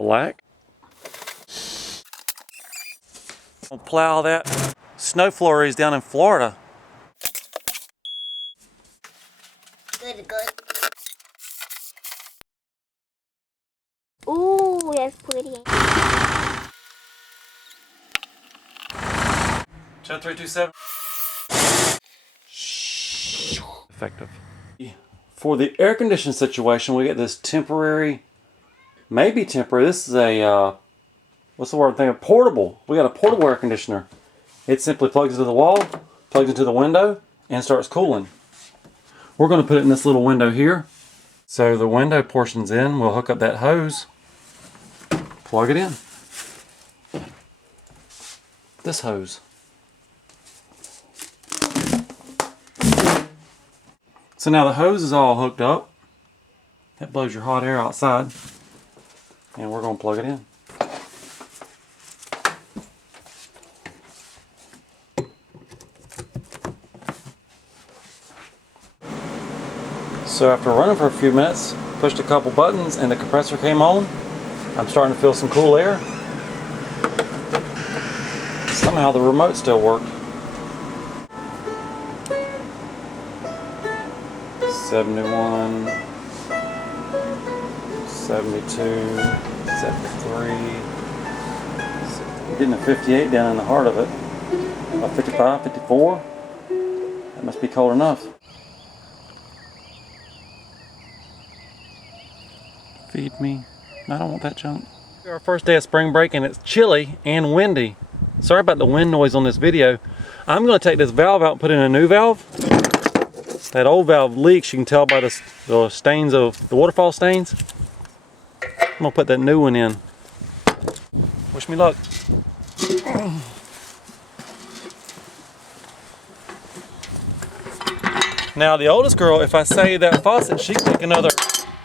Black. We'll plow that snow flurries down in Florida. Good, good. Ooh, that's pretty. 10327. Effective. For the air conditioning situation, we get this temporary, maybe temporary. This is a what's the word I'm thinking? Portable. We got a portable air conditioner. It simply plugs into the wall, plugs into the window, and starts cooling. We're going to put it in this little window here. So the window portion's in. We'll hook up that hose, plug it in. This hose. So now the hose is all hooked up. That blows your hot air outside. And we're going to plug it in. So after running for a few minutes, pushed a couple buttons and the compressor came on. I'm starting to feel some cool air. Somehow the remote still worked. 71, 72, 73, getting a 58 down in the heart of it. About 55, 54. That must be cold enough. Feed me. I don't want that junk. Our first day of spring break and it's chilly and windy. Sorry about the wind noise on this video. I'm going to take this valve out and put in a new valve. That old valve leaks, you can tell by the stains of the waterfall stains. I'm going to put that new one in. Wish me luck. Now the oldest girl, if I say that faucet, she can make another,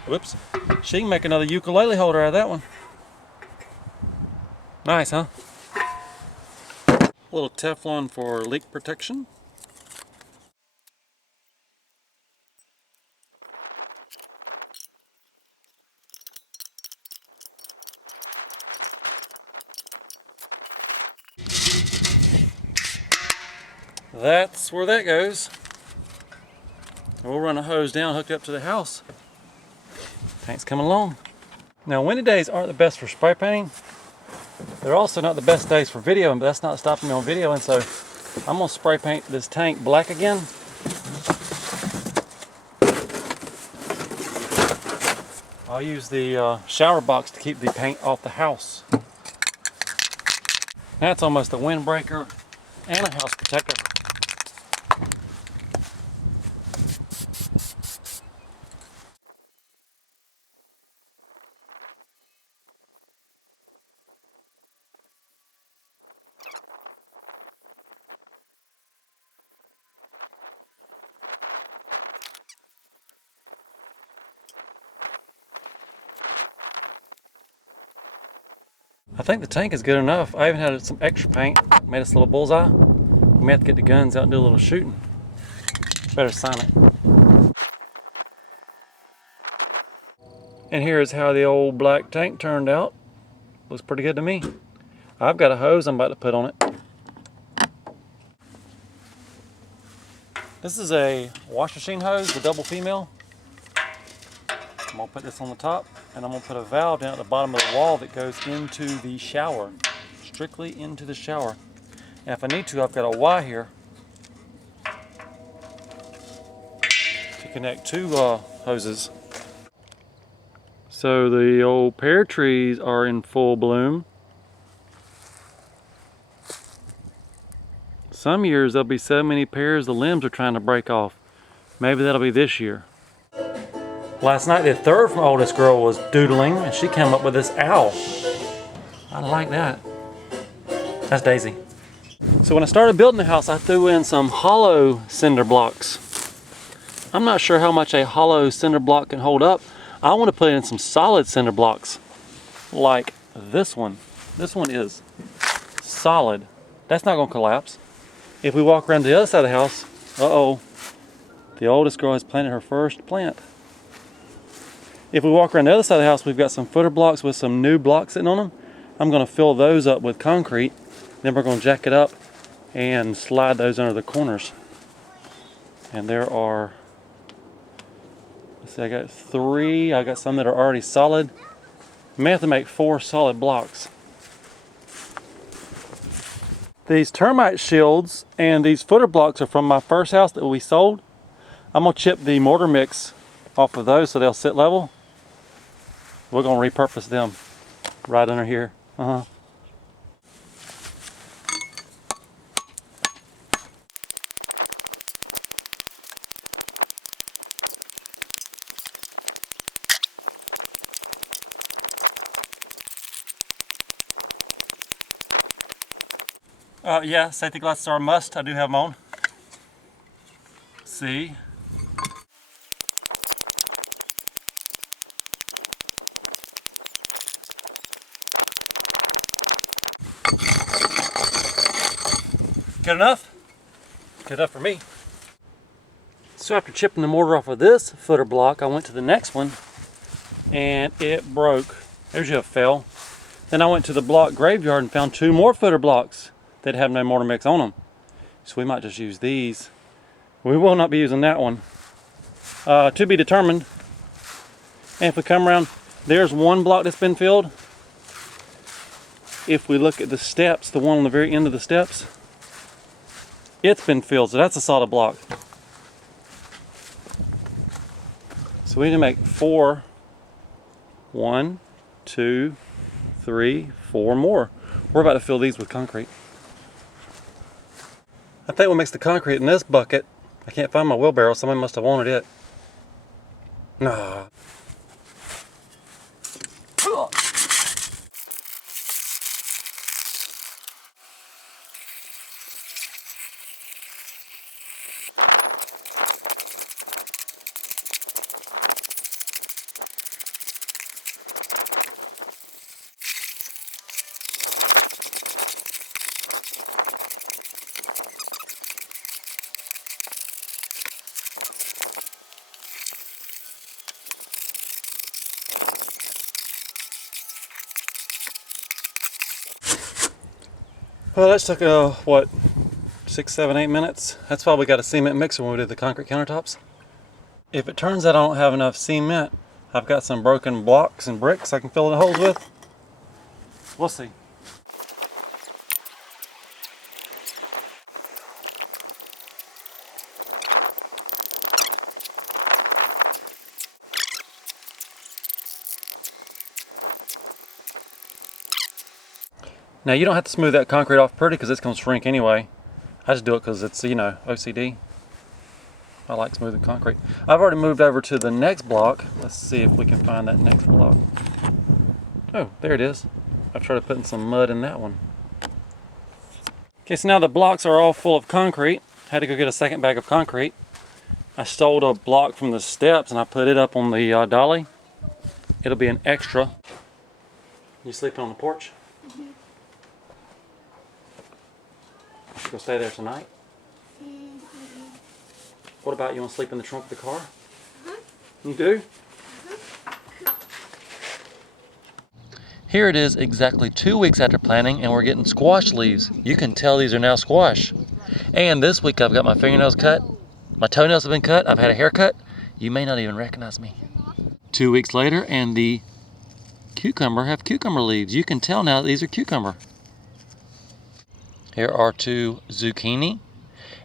whoops, she can make another ukulele holder out of that one. Nice, huh? A little Teflon for leak protection. That's where that goes. We'll run a hose down, hooked up to the house. Tank's coming along. Now windy days aren't the best for spray painting. They're also not the best days for videoing, but that's not stopping me on videoing, so I'm gonna spray paint this tank black again. I'll use the shower box to keep the paint off the house. That's almost a windbreaker and a house protector. I think the tank is good enough. I even had some extra paint, made us a little bullseye. We may have to get the guns out and do a little shooting. Better sign it. And here's how the old black tank turned out. Looks pretty good to me. I've got a hose I'm about to put on it. This is a wash machine hose, the double female. I'm gonna put this on the top and I'm gonna put a valve down at the bottom of the wall that goes into the shower, strictly into the shower. And if I need to, I've got a Y here to connect two hoses. So the old pear trees are in full bloom. Some years there'll be so many pears the limbs are trying to break off. Maybe that'll be this year. Last night the third from oldest girl was doodling and she came up with this owl. I like that. That's Daisy. So when I started building the house, I threw in some hollow cinder blocks. I'm not sure how much a hollow cinder block can hold up. I want to put in some solid cinder blocks like this one. This one is solid. That's not going to collapse. If we walk around to the other side of the house, uh-oh, the oldest girl has planted her first plant. If we walk around the other side of the house, we've got some footer blocks with some new blocks sitting on them. I'm going to fill those up with concrete. Then we're going to jack it up and slide those under the corners. And there are, let's see, I got 3. I got some that are already solid. May have to make 4 solid blocks. These termite shields and these footer blocks are from my first house that we sold. I'm going to chip the mortar mix off of those so they'll sit level. We're going to repurpose them right under here. Yeah, safety glasses are a must. I do have them on. See? Good enough? Good enough for me. So after chipping the mortar off of this footer block, I went to the next one and it broke. There's you, it fell. Then I went to the block graveyard and found 2 more footer blocks that have no mortar mix on them. So we might just use these. We will not be using that one. To be determined. And if we come around, there's one block that's been filled. If we look at the steps, the one on the very end of the steps, it's been filled, so that's a solid block. So we need to make 4. 1, 2, 3, 4 more. We're about to fill these with concrete. I think we'll mix the concrete in this bucket. I can't find my wheelbarrow. Somebody must have wanted it. Nah. Well, that took, what, 6, 7, 8 minutes? That's why we got a cement mixer when we did the concrete countertops. If it turns out I don't have enough cement, I've got some broken blocks and bricks I can fill the holes with. We'll see. Now you don't have to smooth that concrete off pretty because it's going to shrink anyway. I just do it because it's, you know, OCD. I like smoothing concrete. I've already moved over to the next block. Let's see if we can find that next block. Oh, there it is. I've tried putting some mud in that one. Okay, so now the blocks are all full of concrete. Had to go get a second bag of concrete. I stole a block from the steps and I put it up on the dolly. It'll be an extra. You sleeping on the porch? You gonna stay there tonight? What about you want to sleep in the trunk of the car? You do? Here it is exactly 2 weeks after planting and we're getting squash leaves. You can tell these are now squash. And this week I've got my fingernails cut. My toenails have been cut. I've had a haircut. You may not even recognize me. 2 weeks later and the cucumber have cucumber leaves. You can tell now that these are cucumber. Here are 2 zucchini.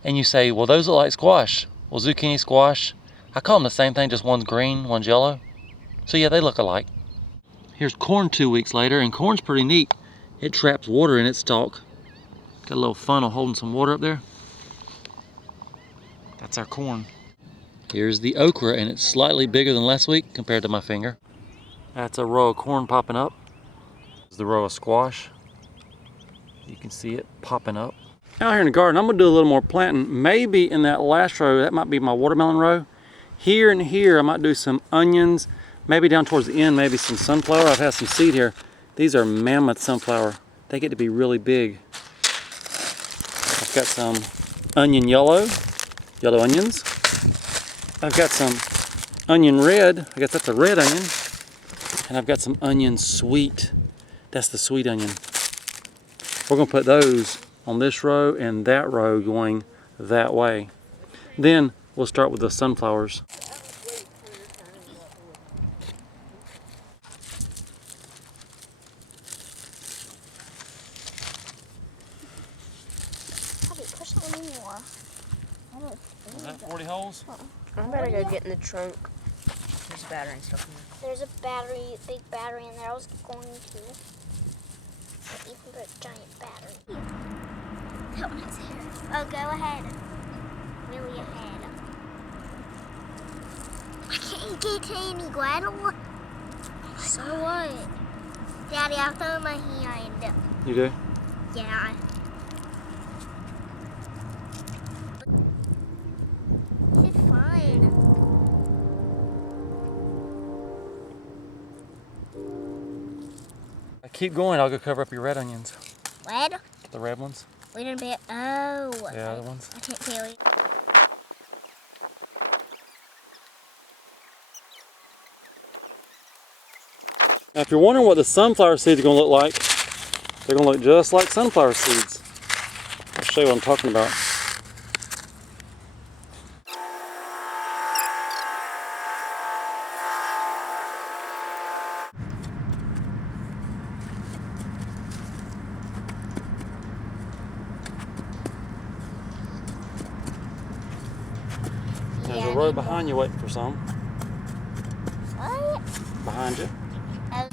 And you say, well, those look like squash. Well, zucchini, squash, I call them the same thing, just one's green, one's yellow. So yeah, they look alike. Here's corn 2 weeks later, and corn's pretty neat. It traps water in its stalk. Got a little funnel holding some water up there. That's our corn. Here's the okra, and it's slightly bigger than last week compared to my finger. That's a row of corn popping up. This is the row of squash. You can see it popping up. Out here in the garden, I'm gonna do a little more planting. Maybe in that last row, that might be my watermelon row. Here and here, I might do some onions. Maybe down towards the end, maybe some sunflower. I've had some seed here. These are mammoth sunflower. They get to be really big. I've got some onion yellow onions. I've got some onion red. I guess that's a red onion. And I've got some onion sweet. That's the sweet onion. We're gonna put those on this row and that row going that way. Then we'll start with the sunflowers. Probably push on me more. Is that 40 holes? I better go get in the trunk. There's battery and stuff in there. There's a battery, big battery in there. I was going to even put a giant battery. That one has hair. Oh, go ahead. Really ahead. I can't get to any Gretel. So what? Daddy, I found my hand. You do? Yeah. It's fine. Keep going, I'll go cover up your red onions. Red? The red ones? Wait a bit. Oh. The other ones. I can't tell you. Now if you're wondering what the sunflower seeds are gonna look like, they're gonna look just like sunflower seeds. I'll show you what I'm talking about. There's a row behind you waiting for some. What? Behind you. Oh.